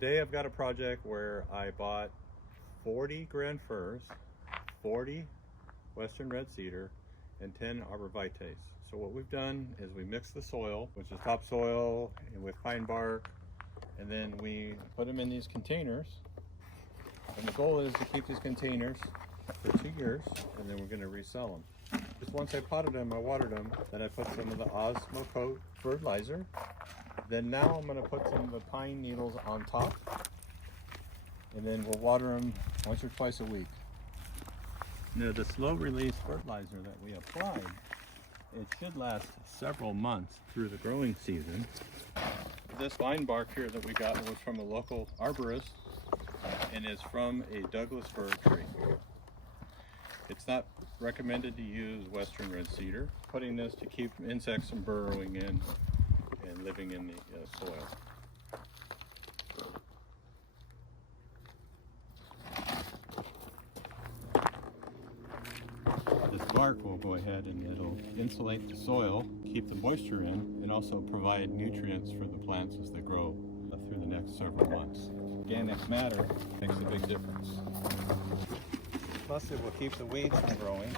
Today I've got a project where I bought 40 grand firs, 40 western red cedar, and 10 arborvitaes. So what we've done is we mix the soil, which is topsoil and with pine bark, and then we put them in these containers. And the goal is to keep these containers for 2 years, and then we're going to resell them. Just once I potted them, I watered them, then I put some of the Osmocote fertilizer. Then now I'm going to put some of the pine needles on top, and then we'll water them once or twice a week. Now the slow release fertilizer that we applied, it should last several months through the growing season. This vine bark here that we got was from a local arborist and is from a Douglas fir tree. It's not recommended to use western red cedar, putting this to keep insects from burrowing in and living in the soil. This bark will go ahead and it'll insulate the soil, keep the moisture in, and also provide nutrients for the plants as they grow through the next several months. Organic matter makes a big difference. Plus it will keep the weeds from growing.